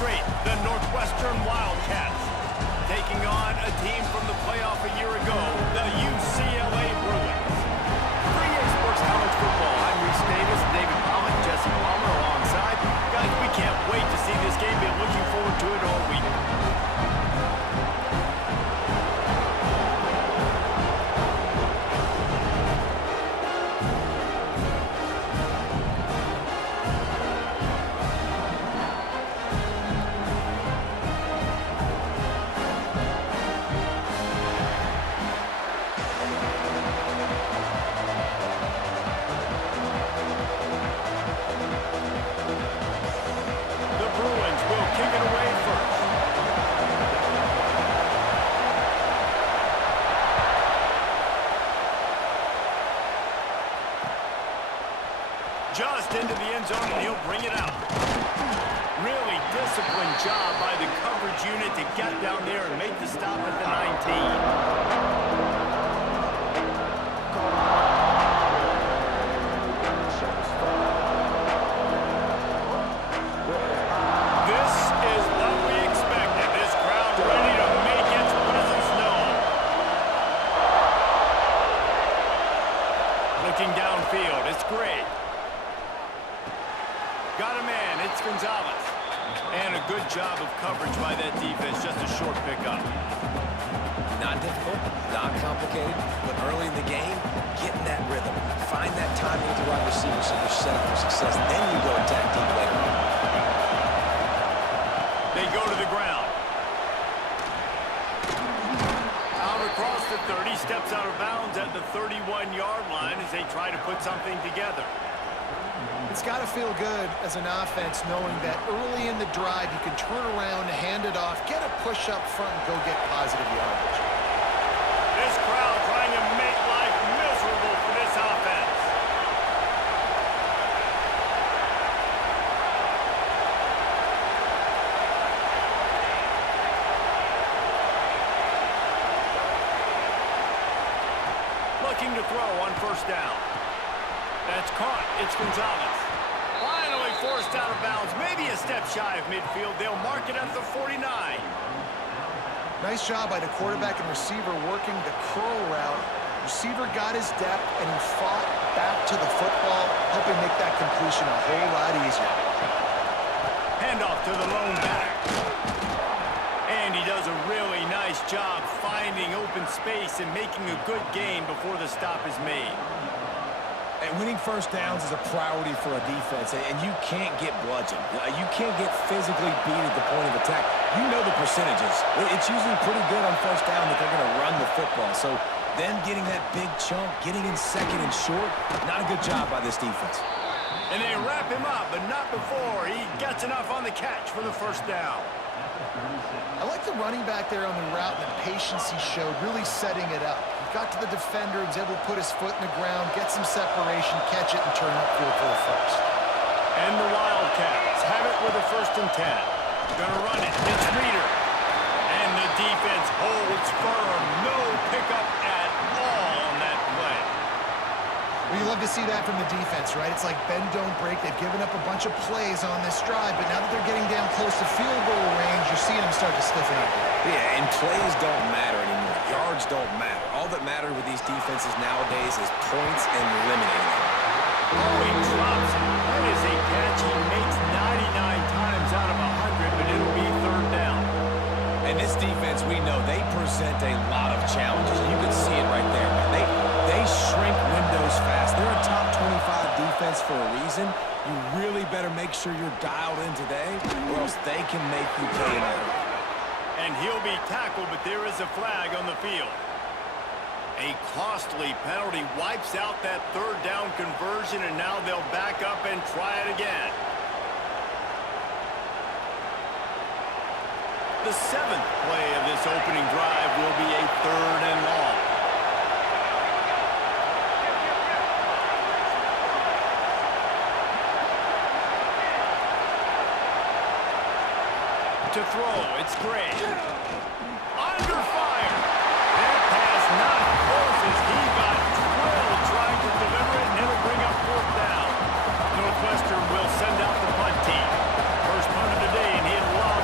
straight, the Northwestern Wildcats taking on a team from the playoff a year ago, the UCLA Bruins. For EA Sports College Football, I'm Reese Davis, David Pollock, Jesse Palmer alongside. Guys, we can't wait to see this game. Been looking forward to it all week. Just into the end zone, and he'll bring it out. Really disciplined job by the coverage unit to get down there and make the stop at the 19. This is what we expected. This crowd ready to make its presence known. Looking downfield, it's great. Got a man, it's Gonzalez. And a good job of coverage by that defense, just a short pickup. Not difficult, not complicated, but early in the game, getting that rhythm. Find that timing with the wide receiver so you're set up for success. Then you go attack deep later on. They go to the ground. Out across the 30, steps out of bounds at the 31-yard line as they try to put something together. It's got to feel good as an offense knowing that early in the drive you can turn around, hand it off, get a push up front, and go get positive yardage. This crowd trying to make life miserable for this offense. Looking to throw on first down. That's caught. It's Gonzalez. Finally forced out of bounds. Maybe a step shy of midfield. They'll mark it at the 49. Nice job by the quarterback and receiver working the curl route. Receiver got his depth, and he fought back to the football, helping make that completion a whole lot easier. Handoff to the lone back. And he does a really nice job finding open space and making a good gain before the stop is made. And winning first downs is a priority for a defense, and you can't get bludgeoned. You can't get physically beat at the point of attack. You know the percentages. It's usually pretty good on first down that they're going to run the football. So then getting that big chunk, getting in second and short, not a good job by this defense. And they wrap him up, but not before he gets enough on the catch for the first down. I like the running back there on the route and the patience he showed, really setting it up. He got to the defender and was able to put his foot in the ground, get some separation, catch it, and turn upfield for the first. And the Wildcats have it with a 1st and 10. Gonna run it. It's Reeder. And the defense holds firm. No pickup at all on that play. Well, you love to see that from the defense, right? It's like bend, don't break. They've given up a bunch of plays on this drive, but now that they're getting down close to field goal range, you're seeing them start to stiffen up. Yeah, and plays don't matter anymore. Yards don't matter. All that matters with these defenses nowadays is points and eliminating them. Oh, he drops it. That is a catch he makes 99 times out of 100, but it'll be 3rd down. And this defense, we know, they present a lot of challenges. You can see it right there, man. They shrink windows fast. They're a top 25 defense for a reason. You really better make sure you're dialed in today, or else they can make you pay an order. And he'll be tackled, but there is a flag on the field. A costly penalty wipes out that 3rd down conversion, and now they'll back up and try it again. The 7th play of this opening drive will be a 3rd and long. To throw, it's Gray. Under fire. That pass not close as he got drilled trying to deliver it, and it'll bring up 4th down. Northwestern will send out the punt team. First punt of the day, and he had a lot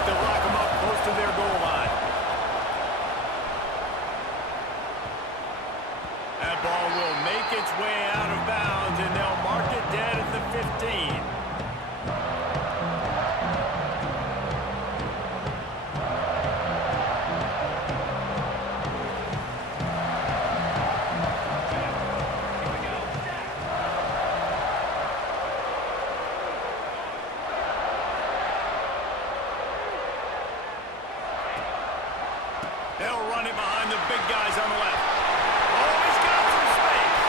run it behind the big guys on the left. Oh, he's got some space.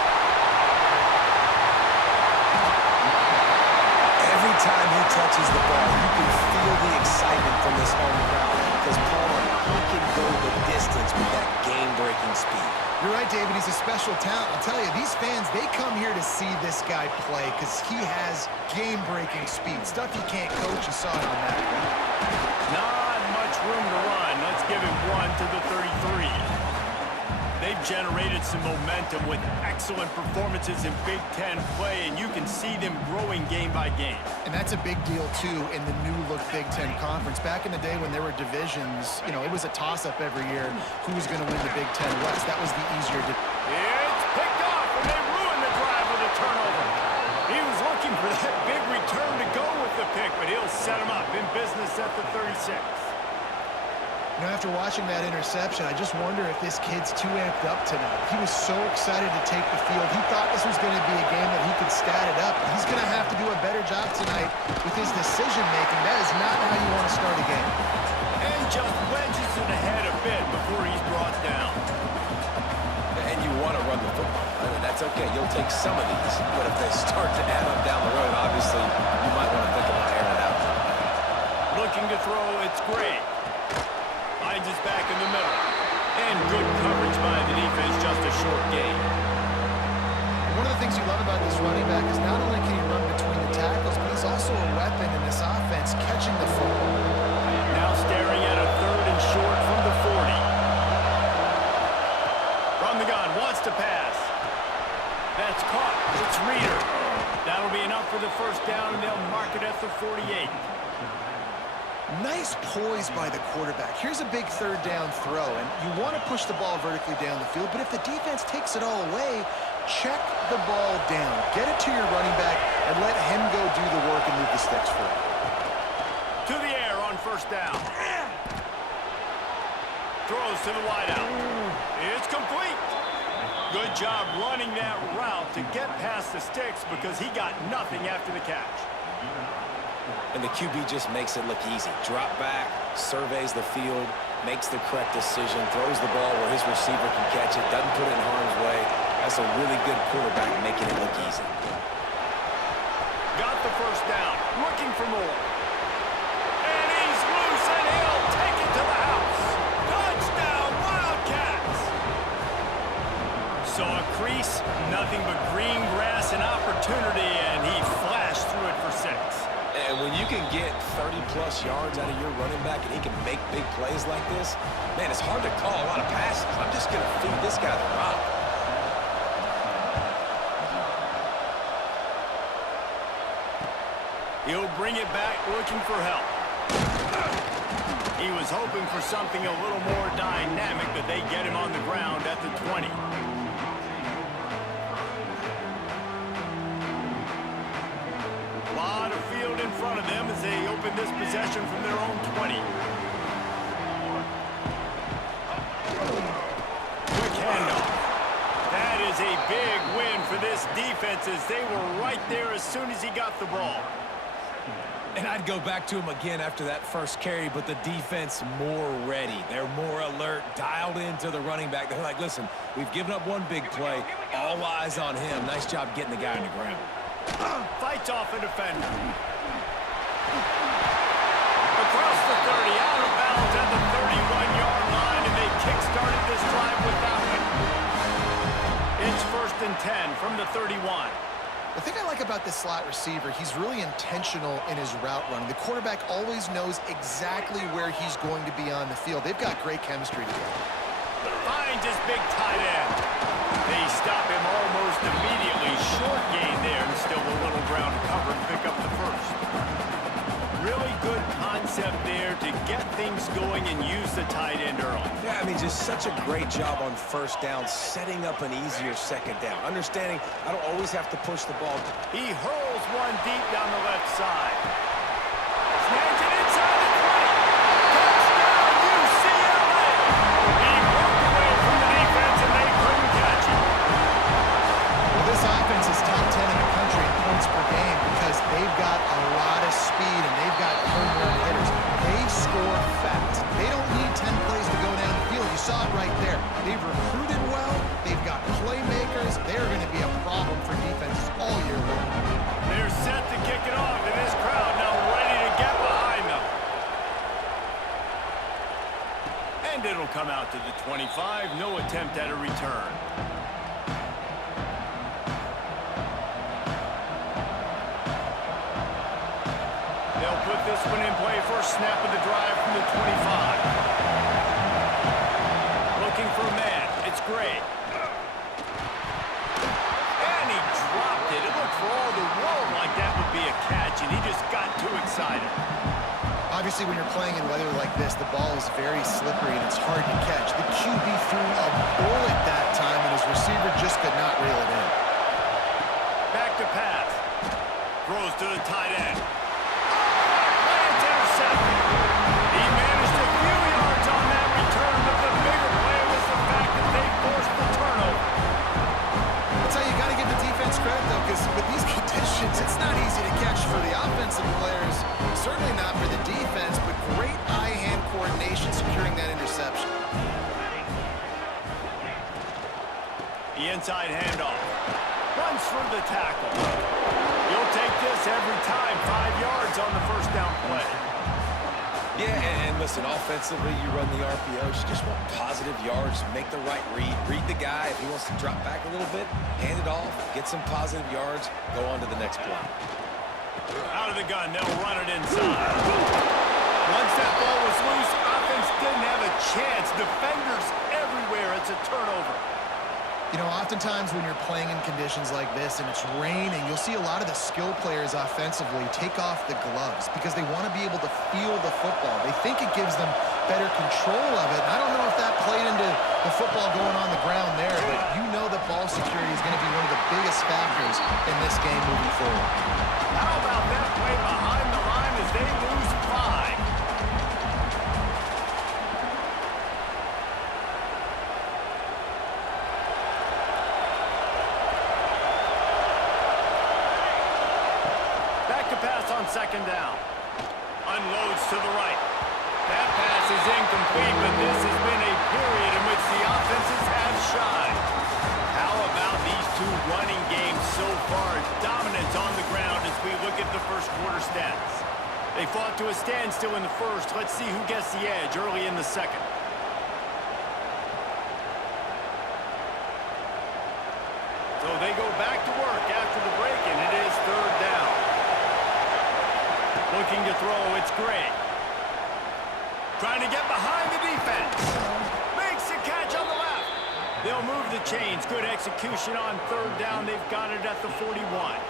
Every time he touches the ball, you can feel the excitement from this home crowd because, Paul, he can go the distance with that game-breaking speed. You're right, David. He's a special talent. I'll tell you, these fans, they come here to see this guy play because he has game-breaking speed. Stuff you can't coach. You saw it on that one. Not much room to run. Let's give him one to the 33. They've generated some momentum with excellent performances in Big Ten play, and you can see them growing game by game. And that's a big deal, too, in the new-look Big Ten Conference. Back in the day when there were divisions, you know, it was a toss-up every year who was going to win the Big Ten West. That was the easier It's picked off, and they ruined the drive with a turnover. He was looking for that big return to go with the pick, but he'll set him up in business at the 36. You know, after watching that interception, I just wonder if this kid's too amped up tonight. He was so excited to take the field. He thought this was going to be a game that he could stat it up. But he's going to have to do a better job tonight with his decision-making. That is not how you want to start a game. And just wedges it ahead a bit before he's brought down. And you want to run the football. I mean, that's okay. You'll take some of these. But if they start to add up down the road, obviously, you might want to think about airing it out. Looking to throw, it's great. Finds his back in the middle. And good coverage by the defense, just a short gain. One of the things you love about this running back is not only can he run between the tackles, but he's also a weapon in this offense, catching the football. Now staring at a 3rd and short from the 40. From the gun, wants to pass. That's caught. It's Reader. That'll be enough for the first down, and they'll mark it at the 48. Nice poise by the quarterback. Here's a big 3rd down throw, and you want to push the ball vertically down the field, but if the defense takes it all away, check the ball down. Get it to your running back and let him go do the work and move the sticks for you. To the air on first down. Throws to the wideout. It's complete. Good job running that route to get past the sticks because he got nothing after the catch. And the QB just makes it look easy. Drop back, surveys the field, makes the correct decision, throws the ball where his receiver can catch it, doesn't put it in harm's way. That's a really good quarterback making it look easy. Got the first down, looking for more. And he's loose, and he'll take it to the house. Touchdown, Wildcats! Saw a crease, nothing but green grass and opportunity, and he flashed through it for 6. And when you can get 30-plus yards out of your running back and he can make big plays like this, man, it's hard to call a lot of passes. I'm just going to feed this guy the rock. He'll bring it back looking for help. He was hoping for something a little more dynamic, but they get him on the ground at the 20. Lot of field in front of them as they open this possession from their own 20. Quick handoff. That is a big win for this defense as they were right there as soon as he got the ball. And I'd go back to him again after that first carry, but the defense more ready. They're more alert, dialed into the running back. They're like, listen, we've given up one big play. All eyes on him. Nice job getting the guy on the ground. Fights off a defender. Across the 30, out of bounds at the 31-yard line, and they kick-started this drive with that one. It's 1st and 10 from the 31. The thing I like about this slot receiver, he's really intentional in his route running. The quarterback always knows exactly where he's going to be on the field. They've got great chemistry together. Finds his big tight end. They stop him almost immediately. Short gain there, and still a little ground to cover and pick up the first. Really good concept there to get things going and use the tight end early. Yeah, I mean, just such a great job on first down, setting up an easier second down. Understanding I don't always have to push the ball. He hurls one deep down the left side. Snags it inside the 20. Touchdown, UCLA! He broke away from the defense, and they couldn't catch him. Well, this offense is top 10 in the country in points per game because they've got a lot of speed and they've got home run hitters. They score fast. They don't need 10 plays to go down the field. You saw it right come out to the 25. No attempt at a return. They'll put this one in play. First snap of the drive from the 25. Looking for a man. It's great. And he dropped it. It looked for all the world like that would be a catch, and he just got too excited. Obviously, when you're playing in weather like this, the ball is very slippery and it's hard to catch. The QB threw a bullet that time, and his receiver just could not reel it in. Back to pass. Throws to the tight end. Play it's intercepted. He managed a few yards on that return, but the bigger play was the fact that they forced the turnover. That's how you got to give the defense credit, though, because with these conditions, it's not easy to catch for the offensive players. Certainly not for the defense, but great eye-hand coordination securing that interception. The inside handoff. Runs for the tackle. You'll take this every time. 5 yards on the first down play. Yeah, and listen, offensively, you run the RPOs. You just want positive yards, make the right read. Read the guy. If he wants to drop back a little bit, hand it off, get some positive yards, go on to the next play. Out of the gun, they'll run it inside. Once that ball was loose, offense didn't have a chance. Defenders everywhere. It's a turnover. You know, oftentimes when you're playing in conditions like this and it's raining, you'll see a lot of the skill players offensively take off the gloves because they want to be able to feel the football. They think it gives them better control of it. And I don't know if that played into the football going on the ground there, but you know that ball security is going to be one of the biggest factors in this game moving forward. How about that play behind the line as they lose 5? Back to pass on second down. Unloads to the right. That pass is incomplete, but this has been a period in which the offenses have shined. How about these two running games so far? Dominance on the ground as we look at the first quarter stats. They fought to a standstill in the first. Let's see who gets the edge early in the second. So they go back to work after the break, and it is third down. Looking to throw, it's Gray. Trying to get behind the defense. Makes the catch on the left. They'll move the chains. Good execution on third down. They've got it at the 41.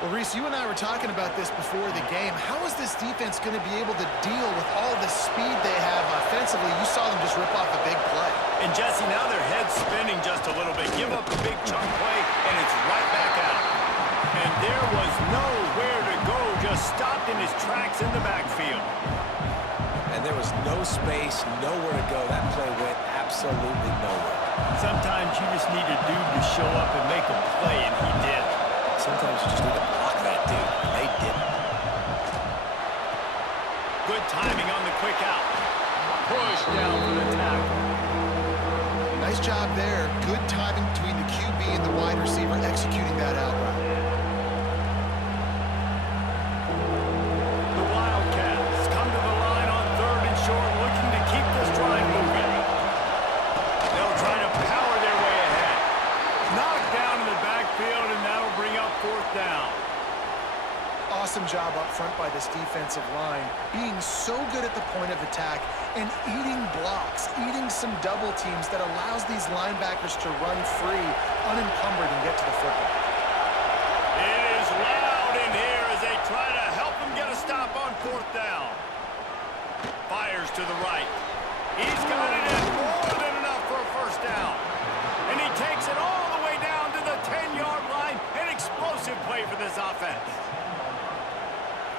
Well, Reese, you and I were talking about this before the game. How is this defense going to be able to deal with all the speed they have offensively? You saw them just rip off a big play. And, Jesse, now their head's spinning just a little bit. Give up a big chunk play, and it's right back out. And there was nowhere to go. Just stopped in his tracks in the backfield. And there was no space, nowhere to go. That play went absolutely nowhere. Sometimes you just need a dude to show up and make a play, and he did. Sometimes you just need to block that dude, and they didn't. Good timing on the quick out. Push down for the tackle. Nice job there. Good timing between the QB and the wide receiver executing that out route. The Wildcats come to the line on third and short, looking to keep this drive moving. They'll try to power their way ahead. Knocked down in the backfield, and that'll bring up fourth down. Awesome job up front by this defensive line, being so good at the point of attack and eating blocks, eating some double teams that allows these linebackers to run free, unencumbered, and get to the football. It is loud in here as they try to help them get a stop on fourth down. Fires to the right. He's got it in more than enough for a first down. And he takes it all the way down to the 10-yard line. An explosive play for this offense.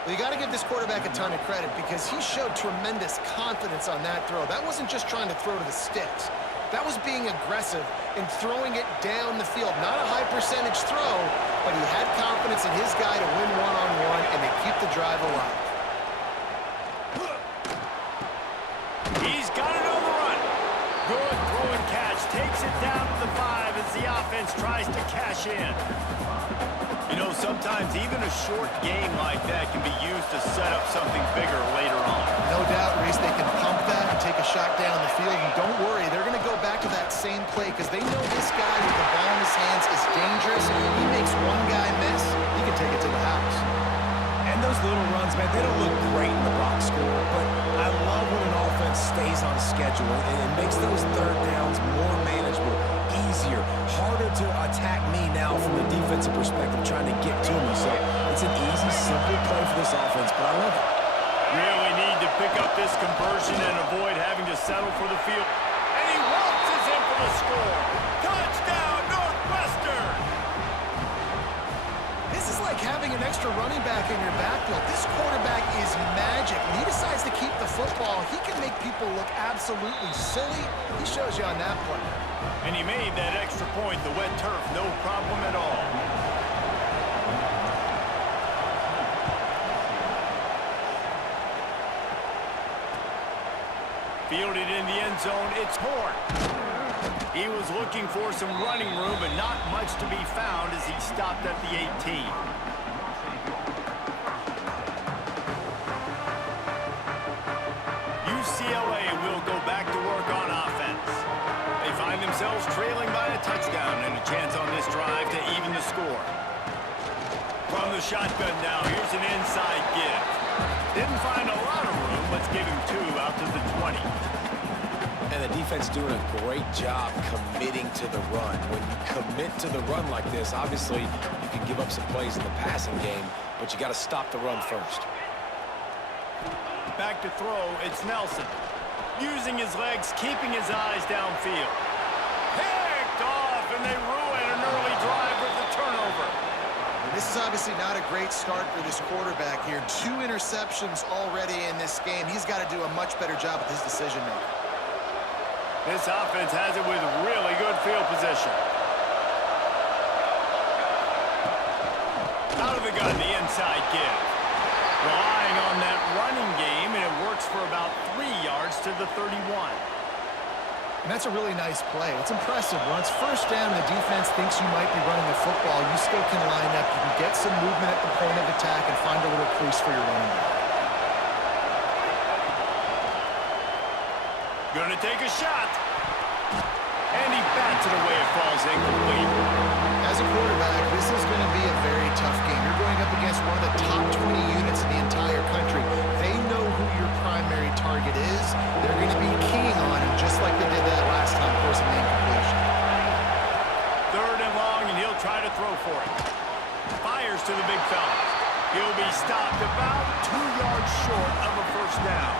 Well, you got to give this quarterback a ton of credit because he showed tremendous confidence on that throw. That wasn't just trying to throw to the sticks. That was being aggressive and throwing it down the field. Not a high percentage throw, but he had confidence in his guy to win one-on-one and to keep the drive alive. He's got it on the run. Good throw and catch. Takes it down to the 5 as the offense tries to cash in. You know, sometimes sometimes even a short game like that can be used to set up something bigger later on. No doubt, Reese, they can pump that and take a shot down the field. And don't worry, they're going to go back to that same play because they know this guy with the ball in his hands is dangerous. He makes one guy miss, he can take it to the house. And those little runs, man, they don't look great in the box score, but I love when an offense stays on schedule and it makes those third downs more manageable, easier, harder to attack me now from the defensive perspective trying to get to me. So it's an easy, simple play for this offense, but I love it. Really need to pick up this conversion and avoid having to settle for the field. And he waltzes in for the score. Touchdown, Northwestern! This is like having an extra running back in your backfield. This quarterback is magic. When he decides to keep the football, he can make people look absolutely silly. He shows you on that play. And he made that extra point, the wet turf, no problem at all. Fielded in the end zone, it's Horn. He was looking for some running room, but not much to be found as he stopped at the 18. UCLA will go back to work on offense. They find themselves trailing by a touchdown and a chance on this drive to even the score. From the shotgun now, here's an inside give. Didn't find a lot of room. Let's give him 2 out to the 20. And the defense doing a great job committing to the run. When you commit to the run like this, obviously you can give up some plays in the passing game, but you got to stop the run first. Back to throw, it's Nelson. Using his legs, keeping his eyes downfield. Picked off, and they ruin an early drive with the turnover. This is obviously not a great start for this quarterback here. 2 interceptions already in this game. He's got to do a much better job with his decision-making. This offense has it with really good field position. Out of the gun, the inside give. Relying on that running game, and it works for about 3 yards to the 31. And that's a really nice play. It's impressive. When it's first down and the defense thinks you might be running the football, you still can line up. You can get some movement at the point of attack and find a little crease for your running back. Gonna take a shot. And he bats it away. It falls incomplete. As a quarterback, this is going to be a very tough game. You're going up against one of the top 20 units in the entire country. They know who your primary target is. They're going to be keying on him just like they did that last time, forcing the incompletion. 3rd and long, and he'll try to throw for it. Fires to the big fella. He'll be stopped about 2 yards short of a first down.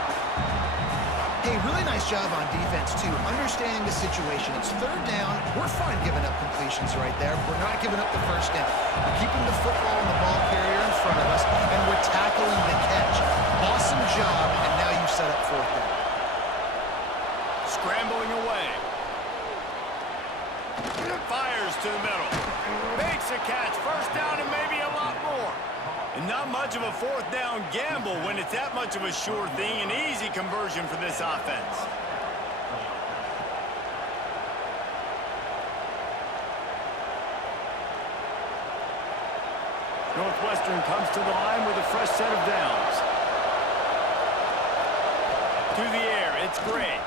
Hey, really nice job on defense, too. Understanding the situation. It's 3rd down. We're fine giving up completions right there. We're not giving up the first down. We're keeping the football and the ball carrier in front of us, and we're tackling the catch. Awesome job, and now you set up 4th down. Scrambling away. Fires to the middle. Makes a catch. First down and maybe a lot more. And not much of a 4th down gamble when it's that much of a sure thing. An easy conversion for this offense. Northwestern comes to the line with a fresh set of downs. To the air, it's Gray.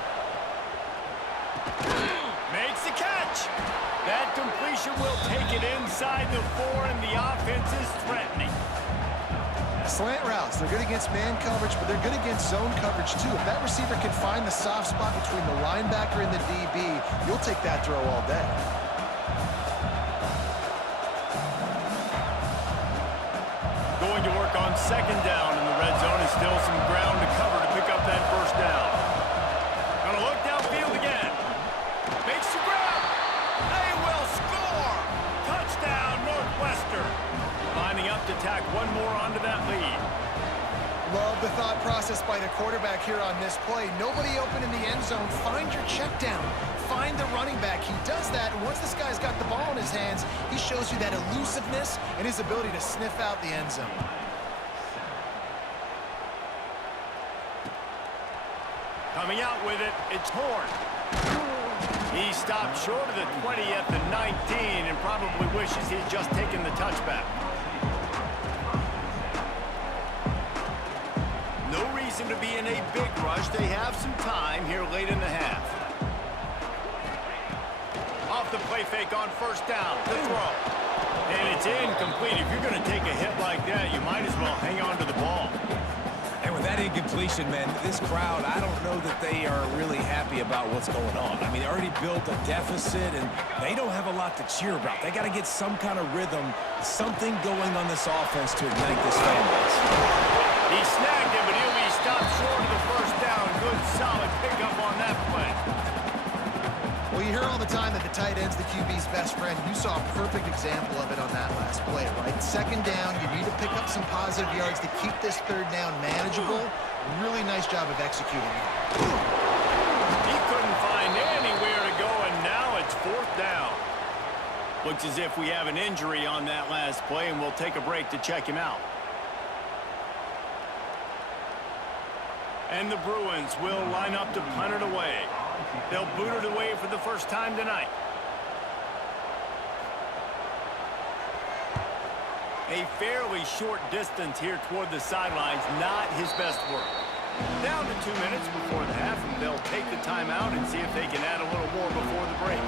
Makes the catch. That completion will take it inside the 4, and the offense is threatening. Slant routes, they're good against man coverage, but they're good against zone coverage too. If that receiver can find the soft spot between the linebacker and the DB, you'll take that throw all day. Going to work on 2nd down in the red zone, and still some ground to cover to pick up that first down. Gonna look downfield again. Makes the grab. They will score. Touchdown, Northwestern. Lining up to tack one more onto that lead. Love the thought process by the quarterback here on this play. Nobody open in the end zone. Find your check down. Find the running back. He does that, and once this guy's got the ball in his hands, he shows you that elusiveness and his ability to sniff out the end zone. Coming out with it, it's Horn. He stopped short of the 20 at the 19 and probably wishes he'd just taken the touchback. Irish, they have some time here late in the half. Off the play fake on first down. The throw. And it's incomplete. If you're going to take a hit like that, you might as well hang on to the ball. And with that incompletion, man, this crowd, I don't know that they are really happy about what's going on. I mean, they already built a deficit, and they don't have a lot to cheer about. They got to get some kind of rhythm, something going on this offense to ignite this fan base. He snagged him, but he'll be stopped short of the first down. Good, solid pickup on that play. Well, you hear all the time that the tight end's the QB's best friend. You saw a perfect example of it on that last play, right? Second down, you need to pick up some positive yards to keep this third down manageable. Really nice job of executing it. He couldn't find anywhere to go, and now it's fourth down. Looks as if we have an injury on that last play, and we'll take a break to check him out. And the Bruins will line up to punt it away. They'll boot it away for the first time tonight. A fairly short distance here toward the sidelines, not his best work. Down to 2 minutes before the half, and they'll take the timeout and see if they can add a little more before the break.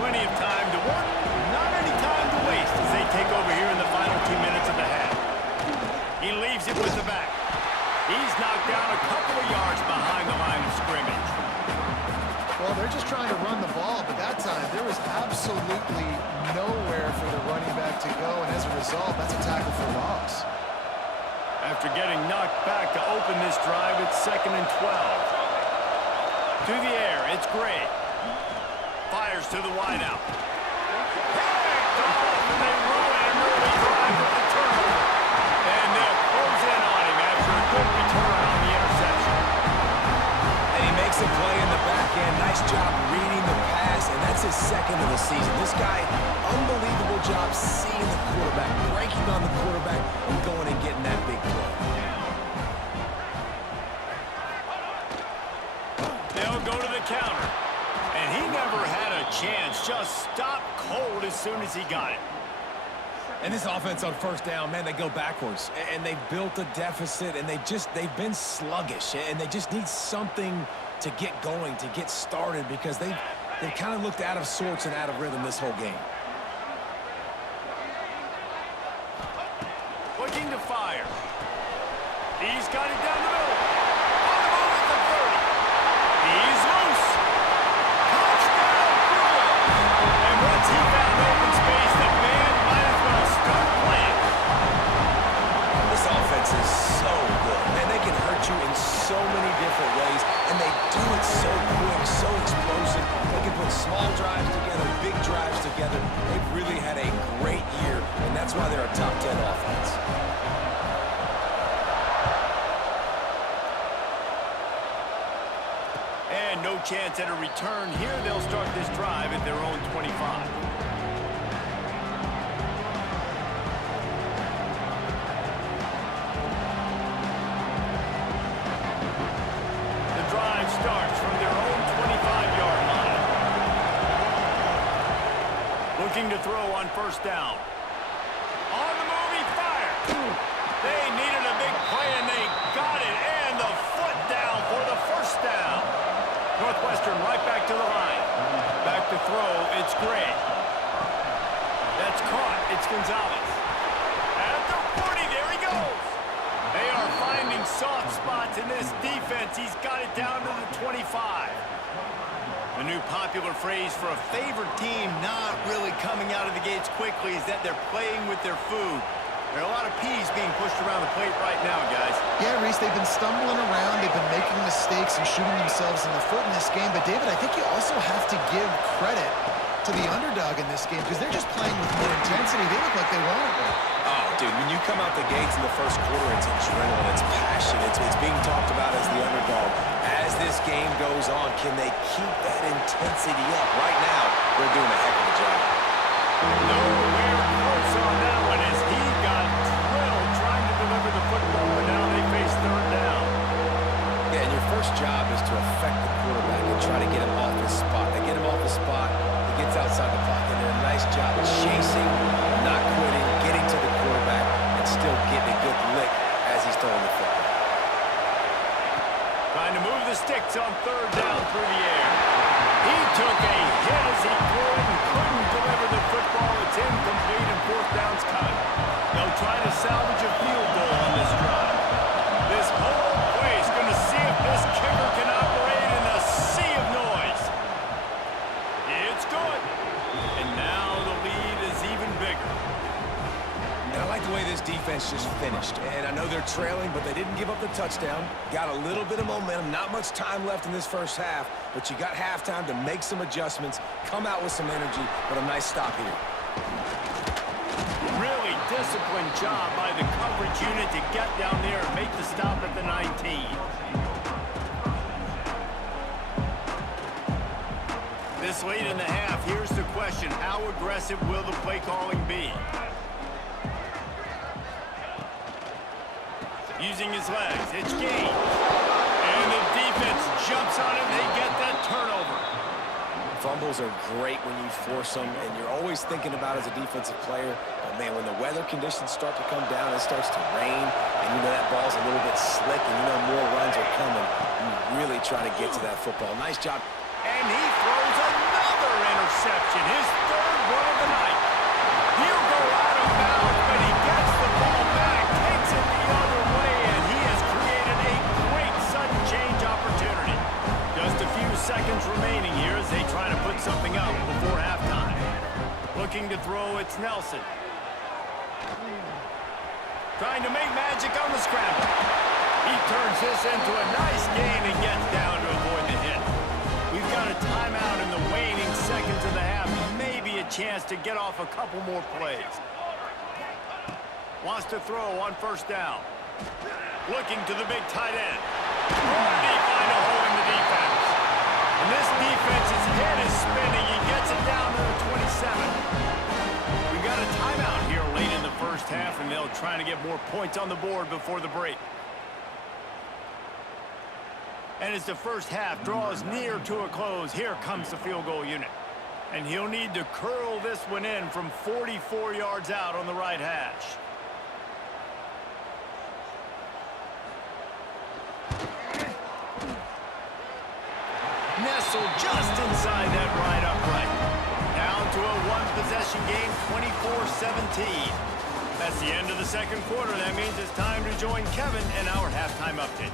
Plenty of time to work, not any time to waste as they take over here in the final 2 minutes of the half. He leaves it with the back. He's knocked down a couple of yards behind the line of scrimmage. Well, they're just trying to run the ball, but that time there was absolutely nowhere for the running back to go, and as a result, that's a tackle for loss. After getting knocked back to open this drive, it's 2nd and 12. To the air, it's Gray. Fires to the wideout. Picked off, and they ruin an early drive with the turnover. And they'll close in on him after a good return on the interception. And he makes a play in the back end. Nice job reading the pass, and that's his second of the season. This guy, unbelievable job seeing the quarterback, breaking on the quarterback, and going and getting that big play. They'll go to the counter. And he never had a chance. Just stopped cold as soon as he got it. And this offense on first down, man, they go backwards. And they've built a deficit, and they've been sluggish. And they just need something to get going, to get started, because they've kind of looked out of sorts and out of rhythm this whole game. Looking to fire. He's got it down the middle. On the move at the 30. He's loose. Touchdown, Bruins. And once he found open space, the man might as well start playing. This offense is so good. Man, they can hurt you in so many different ways, and they do it so quick, so explosive. They can put small drives together, big drives together. They've really had a great year, and that's why they're a top 10 offense. And no chance at a return here. They'll start this drive at their own 25. The drive starts from their own 25-yard line. Looking to throw on first down. On the move, he fired. They needed a big play, and they got it. And the foot down for the first down. Northwestern right back to the line. Back to throw, it's Gray. That's caught, it's Gonzalez. At the 40, there he goes. They are finding soft spots in this defense. He's got it down to the 25. The new popular phrase for a favored team not really coming out of the gates quickly is that they're playing with their food. There are a lot of peas being pushed around the plate right now, guys. Yeah, Reese, they've been stumbling around. They've been making mistakes and shooting themselves in the foot in this game. But, David, I think you also have to give credit to the underdog in this game because they're just playing with more intensity. They look like they want it. Oh, dude, when you come out the gates in the first quarter, it's adrenaline, it's passion, it's being talked about as the underdog. As this game goes on, can they keep that intensity up? Right now, they're doing a heck of a job. Nowhere close on that one as he got drilled trying to deliver the football, but now they face third down. Yeah, and your first job is to affect the quarterback and try to get him off his spot. They get him off his spot, they gets outside the pocket. Did a nice job chasing, not quitting, getting to the quarterback, and still getting a good lick as he's throwing the football. Trying to move the sticks on third down through the air. He took a hit as he threw it and couldn't deliver the football. It's incomplete and fourth down's coming. They'll try to salvage a field goal on this drive. This whole place going to see if this kicker can operate in a sea of noise. It's good. And now the lead is even bigger. And I like the way this defense just finished. And I know they're trailing, but they didn't give up the touchdown. Got a little bit of momentum. Not much time left in this first half, but you got halftime to make some adjustments, come out with some energy, but a nice stop here. Really disciplined job by the coverage unit to get down there and make the stop at the 19. This late in the half, here's the question. How aggressive will the play calling be? Using his legs, it's gained. And the defense jumps on it, and they get that turnover. Fumbles are great when you force them, and you're always thinking about as a defensive player, but man, when the weather conditions start to come down, it starts to rain, and you know that ball's a little bit slick, and you know more runs are coming. You really try to get to that football. Nice job. And he throws another interception, his third one of the night. He'll go out of bounds, but he gets the ball back, takes it the other way, and he has created a great sudden change opportunity. Just a few seconds remaining here as they try to put something up before halftime. Looking to throw, it's Nelson. Trying to make magic on the scramble. He turns this into a nice gain and gets down to avoid the hit. We've got a timeout in the waning seconds of the half. Maybe a chance to get off a couple more plays. Wants to throw on first down. Looking to the big tight end. Did he find a hole in the defense? And this defense's head is spinning. He gets it down to the 27. We've got a timeout here late in the first half, and they'll try to get more points on the board before the break. And as the first half draws near to a close, here comes the field goal unit. And he'll need to curl this one in from 44 yards out on the right hash. Nestled just inside that right upright. Down to a one-possession game, 24-17. That's the end of the second quarter. That means it's time to join Kevin in our halftime update.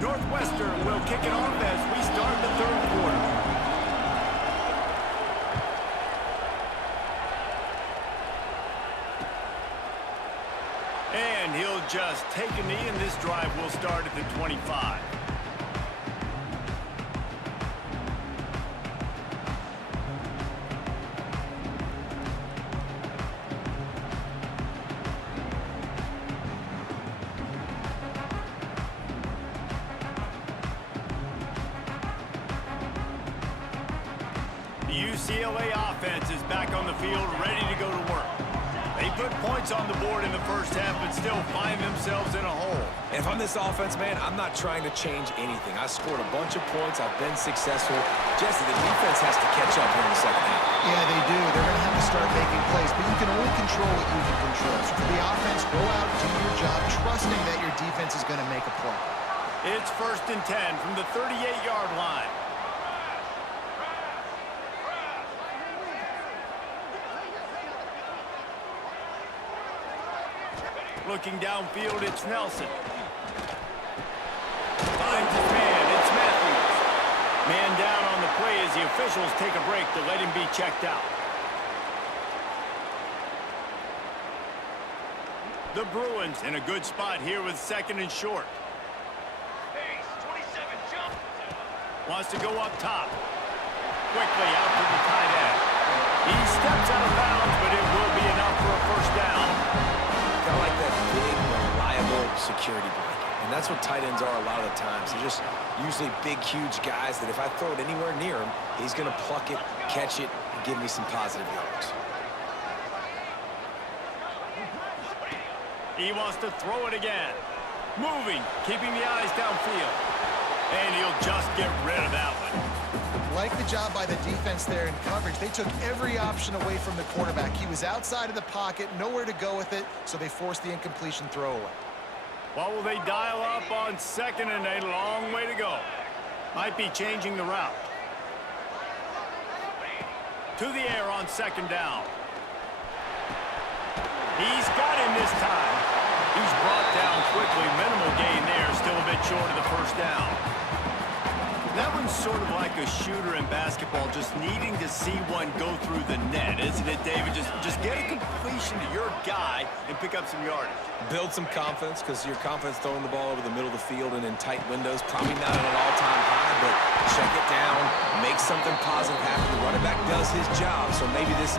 Northwestern will kick it off as we start the third quarter. And he'll just take a knee, and this drive will start at the 25. The UCLA offense is back on the field, ready to go to work. They put points on the board in the first half, but still find themselves in a hole. And if I'm this offense, man, I'm not trying to change anything. I scored a bunch of points. I've been successful. Jesse, the defense has to catch up here in the second half. Yeah, they do. They're going to have to start making plays, but you can only control what you can control. So for the offense, go out, do your job, trusting that your defense is going to make a play. It's 1st and 10 from the 38-yard line. Looking downfield, it's Nelson. Finds his man, it's Matthews. Man down on the play as the officials take a break to let him be checked out. The Bruins in a good spot here with 2nd and short. Wants to go up top. Quickly out to the tight end. He steps out of bounds, but it will be enough for a first down. I like that big, reliable security blanket. And that's what tight ends are a lot of the times. They're just usually big, huge guys that if I throw it anywhere near him, he's going to pluck it, catch it, and give me some positive yards. He wants to throw it again. Moving, keeping the eyes downfield. And he'll just get rid of that one. Like the job by the defense there in coverage. They took every option away from the quarterback. He was outside of the pocket, nowhere to go with it, so they forced the incompletion throwaway. What will they dial up on 2nd and a long way to go? Might be changing the route. To the air on 2nd down. He's got him this time. He's brought down quickly. Minimal gain there. Still a bit short of the 1st down. That one's sort of like a shooter in basketball, just needing to see one go through the net, isn't it, David? Just get a completion to your guy and pick up some yardage. Build some confidence, because your confidence throwing the ball over the middle of the field and in tight windows, probably not at an all-time high, but check it down, make something positive happen. The running back does his job, so maybe this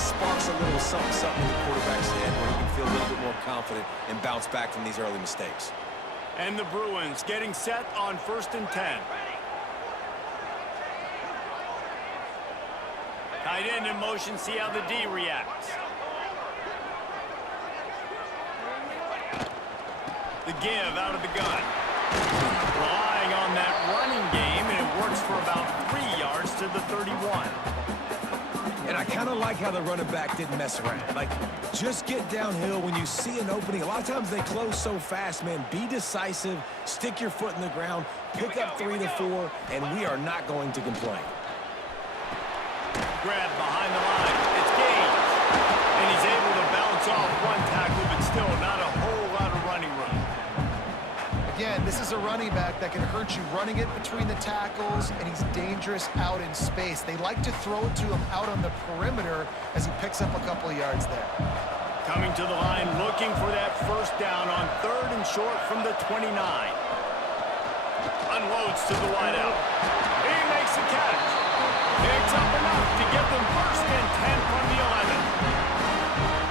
sparks a little something in the quarterback's head where he can feel a little bit more confident and bounce back from these early mistakes. And the Bruins getting set on 1st and 10. Tight end in motion, see how the D reacts. The give out of the gun. Relying on that running game, and it works for about 3 yards to the 31. And I kind of like how the running back didn't mess around. Like, just get downhill when you see an opening. A lot of times they close so fast, man. Be decisive, stick your foot in the ground, pick up 3 to 4, and we are not going to complain. Grab behind the line. It's Gaines. And he's able to bounce off one tackle, but still not a whole lot of running room. Again, this is a running back that can hurt you running it between the tackles, and he's dangerous out in space. They like to throw it to him out on the perimeter as he picks up a couple of yards there. Coming to the line, looking for that 1st down on 3rd and short from the 29. Unloads to the wideout. He makes the catch. Picks up enough to get them 1st and 10 from the 11.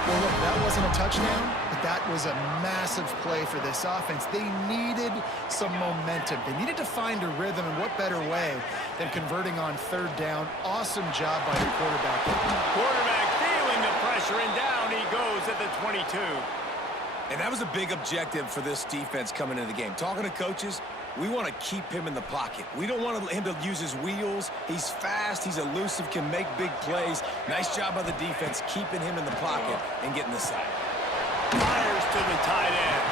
Well, look, that wasn't a touchdown, but that was a massive play for this offense. They needed some momentum. They needed to find a rhythm, and what better way than converting on 3rd down. Awesome job by the quarterback. Quarterback feeling the pressure, and down he goes at the 22. And that was a big objective for this defense coming into the game. Talking to coaches, we want to keep him in the pocket. We don't want him to use his wheels. He's fast, he's elusive, can make big plays. Nice job by the defense keeping him in the pocket and getting the sack. Fires to the tight end.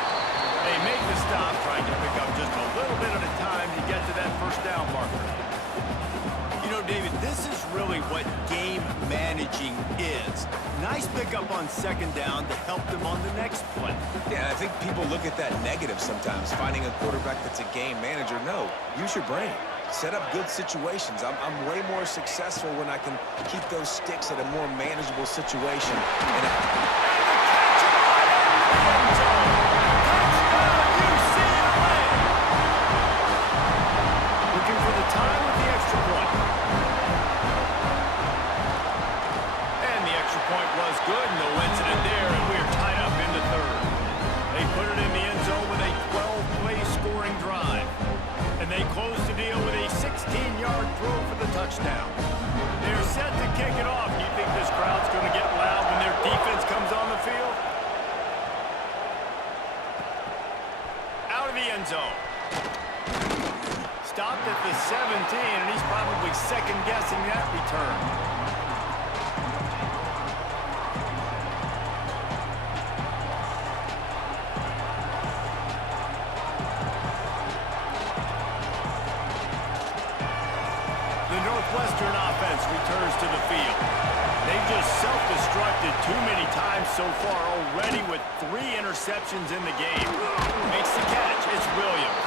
They make the stop, trying to pick up just a little bit at a time to get to that 1st down marker. You know, David, this is really what game managing is. Nice pickup on 2nd down to help them on the next play. Yeah, I think people look at that negative sometimes, finding a quarterback that's a game manager. No, use your brain. Set up good situations. I'm way more successful when I can keep those sticks at a more manageable situation. And UCLA! Looking for the time with the extra point. And the extra point was good. No incident there, and we're tied up in the 3rd. They put it in the end zone with a 12-play scoring drive. And they close the deal with a 16-yard throw for the touchdown. They're set to kick it off. Do you think this crowd's going to get loud when their defense comes on the field? Out of the end zone. Stopped at the 17, and he's probably second-guessing that return. The Northwestern offense returns to the field. They've just self-destructed too many times so far already with 3 interceptions in the game. Makes the catch. It's Williams.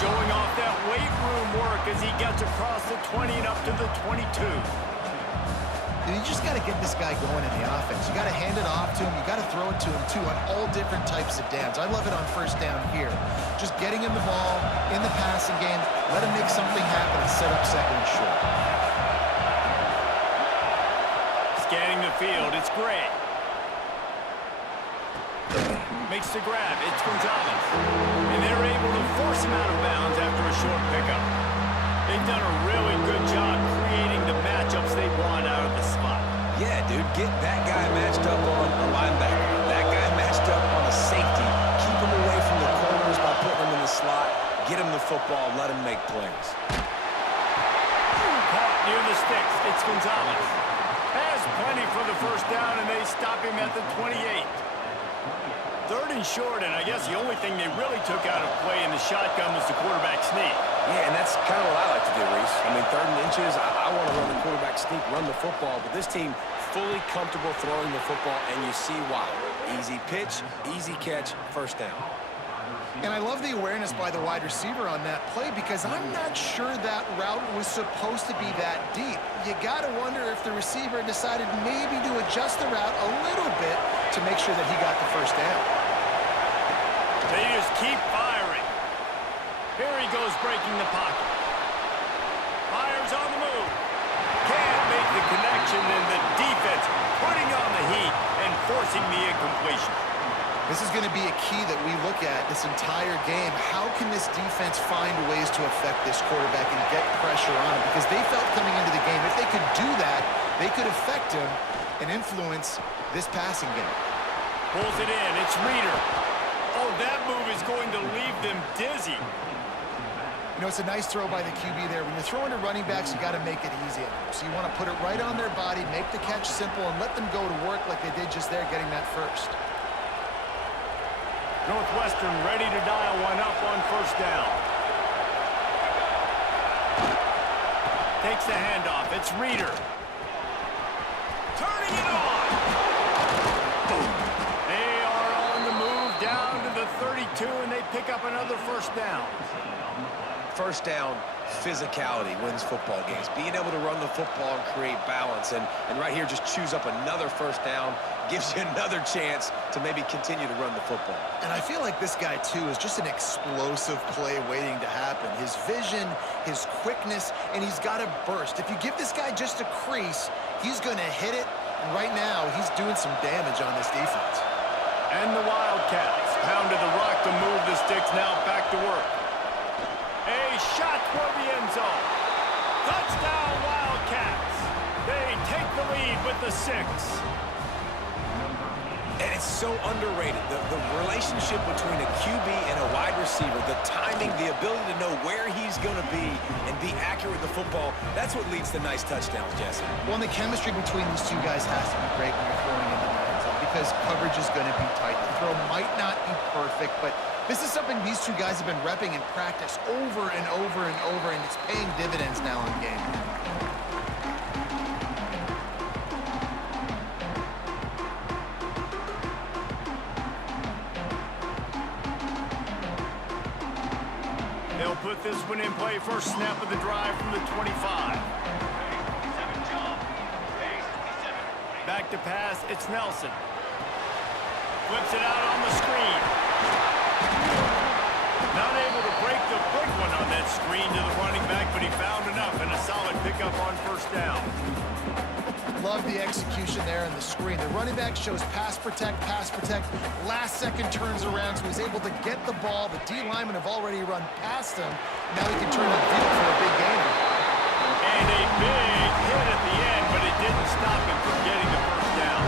Showing off that weight room work as he gets across the 20 and up to the 22. You just got to get this guy going in the offense. You got to hand it off to him. You got to throw it to him, too, on all different types of downs. I love it on 1st down here. Just getting him the ball in the passing game, let him make something happen and set up 2nd and short. Scanning the field, it's Gray. Makes the grab, it's Gonzalez. And they're able to force him out of bounds after a short pickup. They've done a really good job creating the matchups they want out of the slot. yeah, dude, get that guy matched up on a linebacker, that guy matched up on a get him the football, let him make plays. Caught near the sticks. It's Gonzalez. Has plenty for the first down, and they stop him at the 28. Third and short, and I guess the only thing they really took out of play in the shotgun was the quarterback sneak. Yeah, and that's kind of what I like to do, Reese. I mean, 3rd and inches, I want to run the quarterback sneak, run the football, but this team fully comfortable throwing the football, and you see why. Easy pitch, easy catch, first down. And I love the awareness by the wide receiver on that play because I'm not sure that route was supposed to be that deep. You got to wonder if the receiver decided maybe to adjust the route a little bit to make sure that he got the first down. They just keep firing. Here he goes breaking the pocket. Fires on the move. Can't make the connection, and the defense putting on the heat and forcing the incompletion. This is going to be a key that we look at this entire game. How can this defense find ways to affect this quarterback and get pressure on him? Because they felt coming into the game, if they could do that, they could affect him and influence this passing game. Pulls it in. It's Reeder. Oh, that move is going to leave them dizzy. You know, it's a nice throw by the QB there. When you're throwing to running backs, you got to make it easy on them. So you want to put it right on their body, make the catch simple, and let them go to work like they did just there, getting that first. Northwestern ready to dial one up on first down. Takes the handoff. It's Reeder. Turning it on. They are on the move down to the 32, and they pick up another first down. First down, physicality wins football games. Being able to run the football and create balance. And right here, just choose up another first down, gives you another chance to maybe continue to run the football. And I feel like this guy, too, is just an explosive play waiting to happen. His vision, his quickness, and he's got a burst. If you give this guy just a crease, he's going to hit it. And right now, he's doing some damage on this defense. And the Wildcats pounded the rock to move the sticks, now back to work. A shot toward the end zone. Touchdown, Wildcats. They take the lead with the 6. And it's so underrated, the relationship between a QB and a wide receiver, the timing, the ability to know where he's going to be and be accurate with the football, that's what leads to nice touchdowns, Jesse. Well, and the chemistry between these two guys has to be great when you're throwing into the end zone because coverage is going to be tight. The throw might not be perfect, but this is something these two guys have been repping in practice over and over and over, and it's paying dividends now in game. They'll put this one in play. First snap of the drive from the 25. Back to pass. It's Nelson. Flips it out on the screen. Not able to break the big one on that screen to the running back, but he found enough and a solid pickup on first down. Love the execution there in the screen. The running back shows pass protect, last second turns around, so he's able to get the ball. The D linemen have already run past him. Now he can turn the field for a big gain. And a big hit at the end, but it didn't stop him from getting the first down.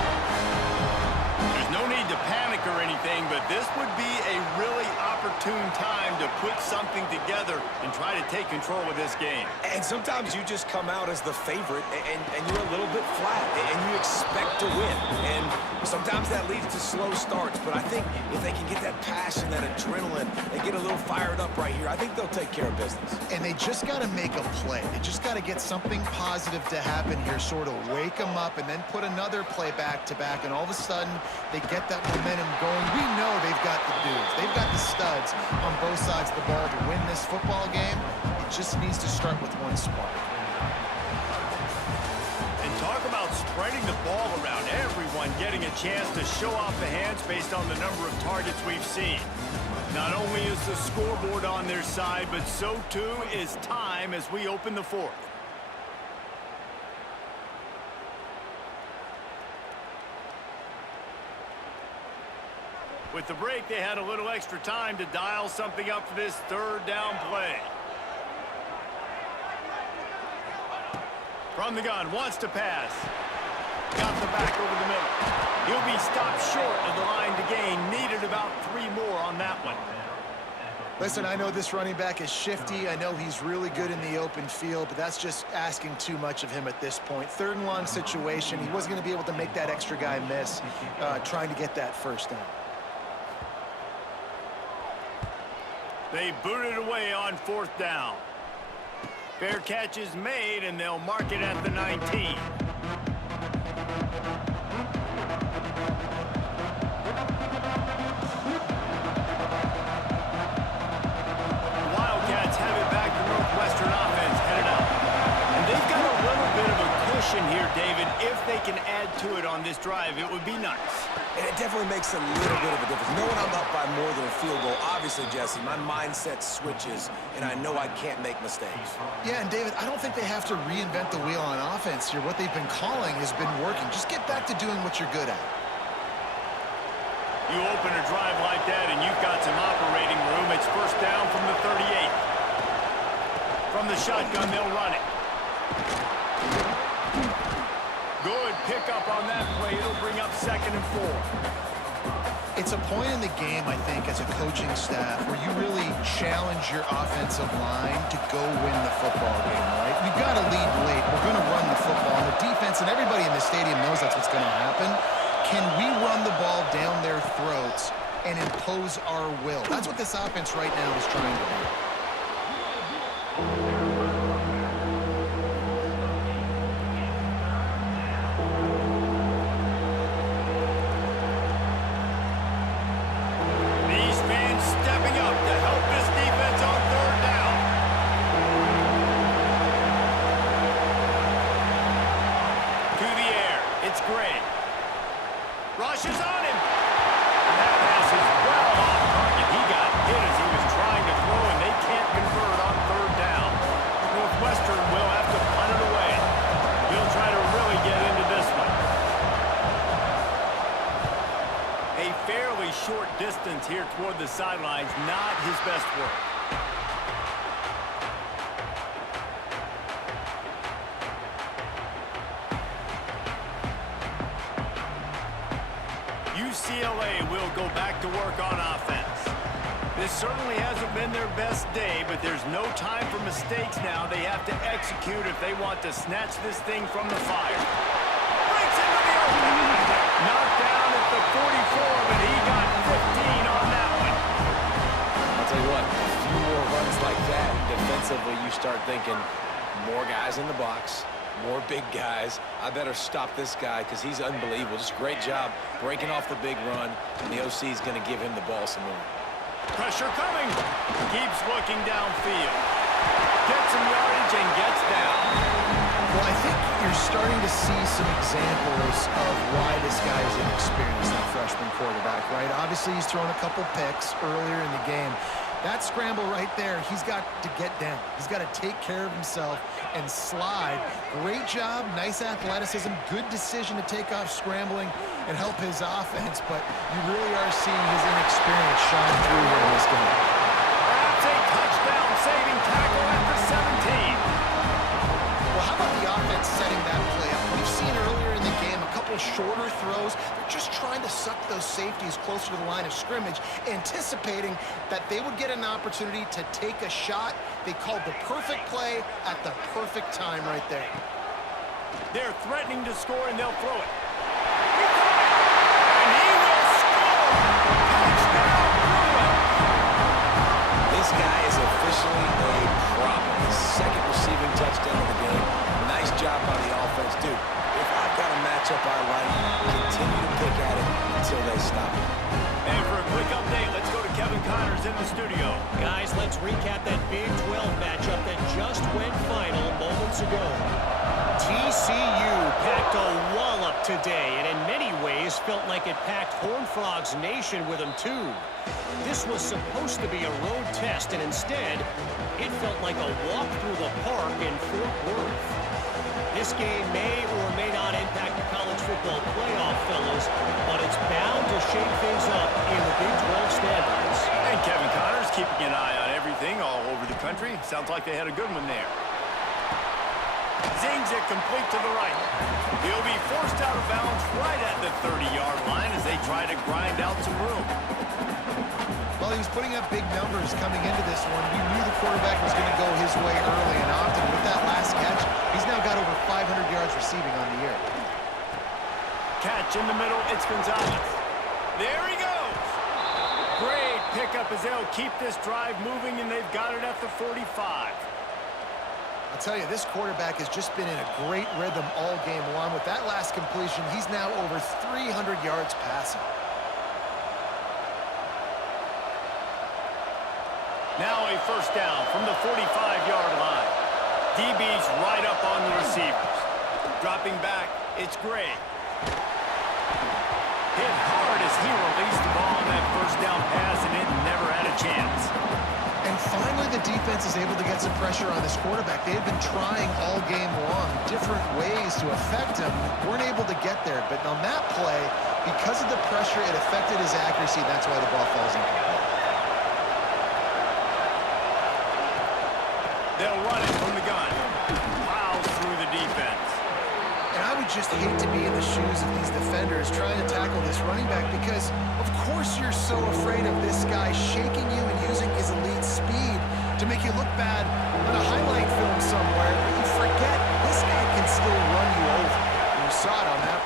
There's no need to panic or anything, but this would be a really opportune time to put something together and try to take control of this game. And sometimes you just come out as the favorite and you're a little bit flat and you expect to win. And sometimes that leads to slow starts, but I think if they can get that passion, that adrenaline, and get a little fired up right here, I think they'll take care of business. And they just got to make a play. They just got to get something positive to happen here, sort of wake them up and then put another play back-to-back, and all of a sudden they get that momentum going. We know they've got the dudes. They've got the studs on both sides of the ball to win this football game. It just needs to start with one spark. And talk about spreading the ball around, everyone getting a chance to show off the hands based on the number of targets we've seen. Not only is the scoreboard on their side, but so too is time as we open the fourth. With the break, they had a little extra time to dial something up for this third down play. From the gun, wants to pass. Got the back over the middle. He'll be stopped short of the line to gain. Needed about 3 more on that one. Listen, I know this running back is shifty. I know he's really good in the open field, but that's just asking too much of him at this point. 3rd and long situation. He wasn't going to be able to make that extra guy miss, trying to get that first down. They booted away on 4th down. Fair catch is made, and they'll mark it at the 19. Wildcats have it back. The Northwestern offense headed out. And they've got a little bit of a cushion here, David. If they can add to it on this drive, it would be nice. And it definitely makes a little bit of a difference. Knowing I'm up by more than a field goal, obviously, Jesse, my mindset switches, and I know I can't make mistakes. Yeah, and David, I don't think they have to reinvent the wheel on offense here. What they've been calling has been working. Just get back to doing what you're good at. You open a drive like that, and you've got some operating room. It's 1st down from the 38. From the shotgun, they'll run it. Good pickup on that play. It'll bring up 2nd and 4. It's a point in the game, I think, as a coaching staff where you really challenge your offensive line to go win the football game, right? We've got to lead late. We're going to run the football. And the defense and everybody in the stadium knows that's what's going to happen. Can we run the ball down their throats and impose our will? That's what this offense right now is trying to do. These fans stepping up to help this defense on 3rd down. To the air. It's Gray. Rushes on him. That pass is well off target. He got hit as he was trying to throw, and they can't convert on 3rd down. Northwestern will have to punt it away. He'll try to really get into this one. A fairly short distance here toward the sidelines, not his best work. UCLA will go back to work on offense. This certainly hasn't been their best day, but there's no time for mistakes now. They have to execute if they want to snatch this thing from the fire. Breaks into the open. Knocked down at the 44, but he got 15 on that one. I'll tell you what, a few more runs like that, defensively, you start thinking more guys in the box, more big guys. I better stop this guy because he's unbelievable. Just great job breaking off the big run, and the OC is going to give him the ball some more. Pressure coming. Keeps looking downfield. Gets some yardage and gets down. Well, I think you're starting to see some examples of why this guy is inexperienced, that freshman quarterback, right? Obviously, he's thrown a couple picks earlier in the game. That scramble right there, he's got to get down. He's got to take care of himself and slide. Great job, nice athleticism, good decision to take off scrambling and help his offense, but you really are seeing his inexperience shine through here in this game. Perhaps a touchdown-saving tackle at the 17. Well, how about the offense setting that play up? We've seen earlier in the game a couple shorter throws. They're just trying to suck those safeties closer to the line of scrimmage, anticipating that they would get an opportunity to take a shot. They called the perfect play at the perfect time right there. They're threatening to score, and they'll throw it. And he will score! Touchdown, Bruins! This guy is officially a problem. His 2nd receiving touchdown of the game. Nice job by the offense, dude. If I've got a matchup I like, continue to pick at it until they stop. And for a quick update, let's go to Kevin Connors in the studio. Guys, let's recap that Big 12 matchup that just went final moments ago. TCU packed a wallop today, and in many ways felt like it packed Horned Frogs Nation with them too. This was supposed to be a road test, and instead, it felt like a walk through the park in Fort Worth. This game may or may not impact the college football playoff, fellas, but it's bound to shake things up in the Big 12 standings. And Kevin Connors keeping an eye on everything all over the country. Sounds like they had a good one there. Zings it complete to the right. He'll be forced out of bounds right at the 30-yard line as they try to grind out some room. Well, Well, he was putting up big numbers coming into this one. We knew the quarterback was going to go his way early and often. With that last catch, he's now got over 500 yards receiving on the year. Catch in the middle, it's Gonzalez. There he goes. Great pickup as they'll keep this drive moving, and they've got it at the 45. I'll tell you, this quarterback has just been in a great rhythm all game long. With that last completion, he's now over 300 yards passing. Now a first down from the 45-yard line. DB's right up on the receivers. Dropping back, it's Gray. Hit hard as he released the ball on that first down pass, and it never had a chance. And finally, the defense is able to get some pressure on this quarterback. They had been trying all game long different ways to affect him. Weren't able to get there. But on that play, because of the pressure, it affected his accuracy. That's why the ball falls incomplete. They'll run it from the gun. Plows through the defense. And I would just hate to be in the shoes of these defenders trying to tackle this running back because, of course, you're so afraid of this guy shaking you and using his elite speed to make you look bad on a highlight film somewhere. But you forget this guy can still run you over. And you saw it on that.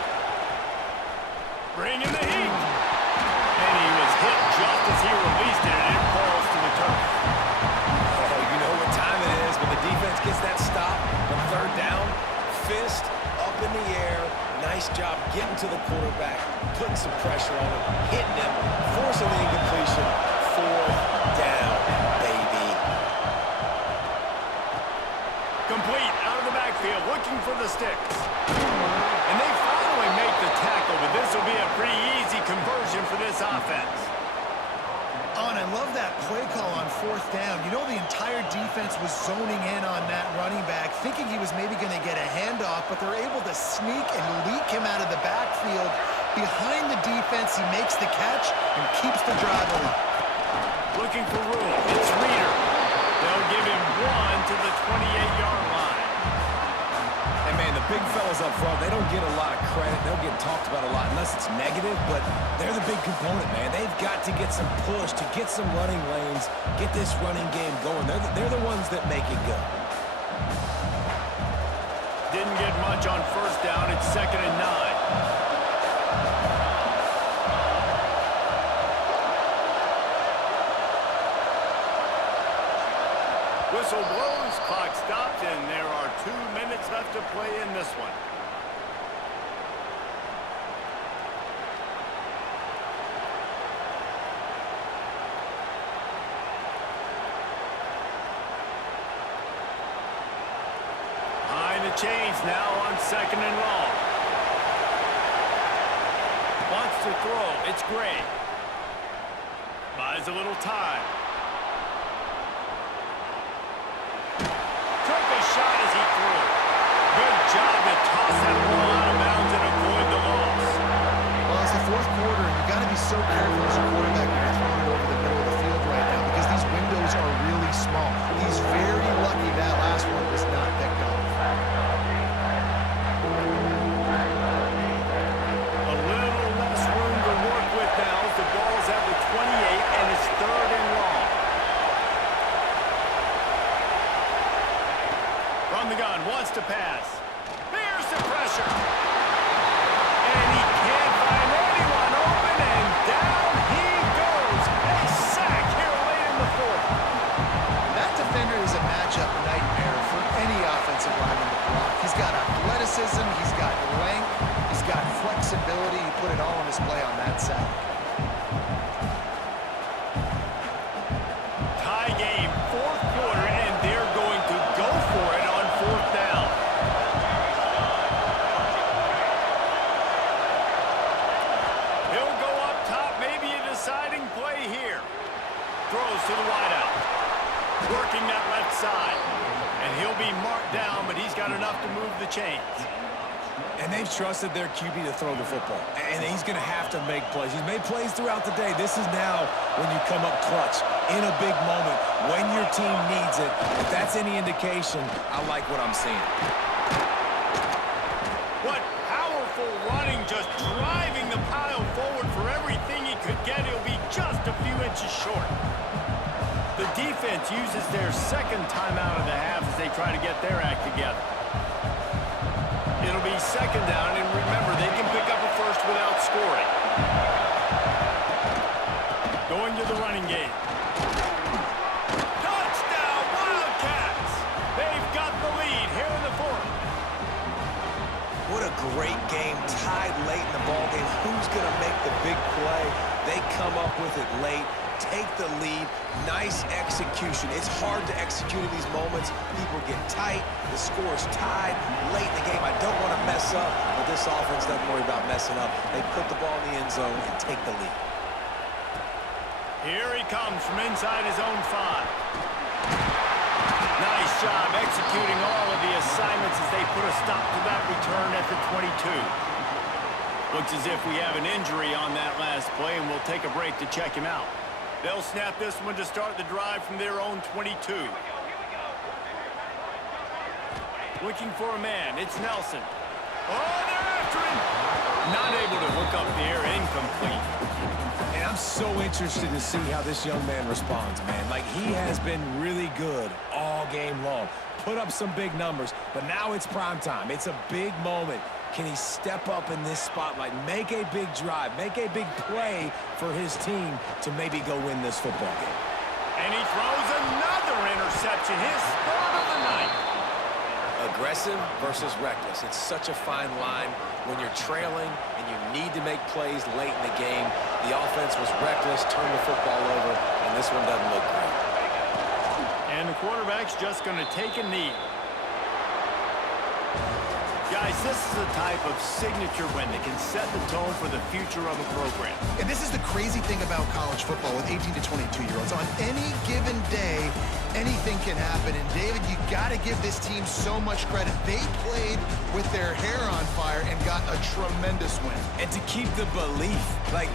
Bring in the heat. And he was hit just as he released it, and it falls to the turf. You know what time it is when the defense gets that stop on third down. Fist up in the air. Nice job getting to the quarterback, putting some pressure on him, hitting him, forcing the incompletion. Fourth down, baby. Complete out of the backfield, looking for the sticks. And they finally make the tackle, but this will be a pretty easy conversion for this offense. Oh, and I love that play call on fourth down. You know, the entire defense was zoning in on that running back, thinking he was maybe going to get a handoff, but they're able to sneak and leak him out of the backfield. Behind the defense, he makes the catch and keeps the drive alive. Looking for room, it's Reeder. They'll give him one to the 28-yard line. And, man, the big fellas up front, they don't get a lot of credit. They don't get talked about a lot unless it's negative, but they're the big component, man. They've got to get some push, to get some running lanes, get this running game going. They're the ones that make it go. Didn't get much on first down. It's 2nd and 9. Whistle blows, clock stopped, and there are 2 minutes left to play in this one. Behind the chains now on 2nd and long. Wants to throw, it's Gray. Buys a little time. Shot as he threw. Good job to toss that ball out of bounds and avoid the loss. Well, it's the fourth quarter, and you've got to be so careful as a quarterback when you're throwing it over the middle of the field right now because these windows are really small. He's very lucky that last one was not picked off. A little less room to work with now as the ball's at the 28 and it's 3rd and long. From the gun, wants to pass. There's the pressure. And he can't find anyone open, and down he goes. A sack here late in the 4th. That defender is a matchup nightmare for any offensive lineman to block. He's got athleticism, he's got length, he's got flexibility. He put it all on display on that sack. Tie game, 4th quarter, and they're going to go for it on 4th down. He'll go up top, maybe a deciding play here. Throws to the wideout. Working that left side. And he'll be marked down, but he's got enough to move the chains. And they've trusted their QB to throw the football. And he's going to have to make plays. He's made plays throughout the day. This is now when you come up clutch in a big moment when your team needs it. If that's any indication, I like what I'm seeing. What powerful running, just driving the pile forward for everything he could get. He'll be just a few inches inches short. The defense uses their second timeout of the half as they try to get their act together. It'll be second down, and remember, they can pick up a first without scoring. Going to the running game. Touchdown, Wildcats! They've got the lead here in the fourth. What a great game, tied late in the ballgame. Who's going to make the big play? They come up with it late, take the lead. Nice execution. It's hard to execute in these moments. People get tight. The score's tied late in the game. I don't want to mess up, but this offense doesn't worry about messing up. They put the ball in the end zone and take the lead. Here he comes from inside his own 5. Nice job executing all of the assignments as they put a stop to that return at the 22. Looks as if we have an injury on that last play, and we'll take a break to check him out. They'll snap this one to start the drive from their own 22. Looking for a man. It's Nelson. Oh, they're after him. Not able to hook up there. Incomplete. And I'm so interested to see how this young man responds, man. Like, he has been really good all game long. Put up some big numbers, but now it's prime time. It's a big moment. Can he step up in this spotlight, make a big drive, make a big play for his team to maybe go win this football game? And he throws another interception. His third of the night. Aggressive versus reckless. It's such a fine line when you're trailing and you need to make plays late in the game. The offense was reckless, turned the football over, and this one doesn't look great. And the quarterback's just going to take a knee. Guys, this is a type of signature win that can set the tone for the future of a program. And this is the crazy thing about college football with 18 to 22-year-olds. On any given day, anything can happen. And, David, you got to give this team so much credit. They played with their hair on fire and got a tremendous win. And to keep the belief, like,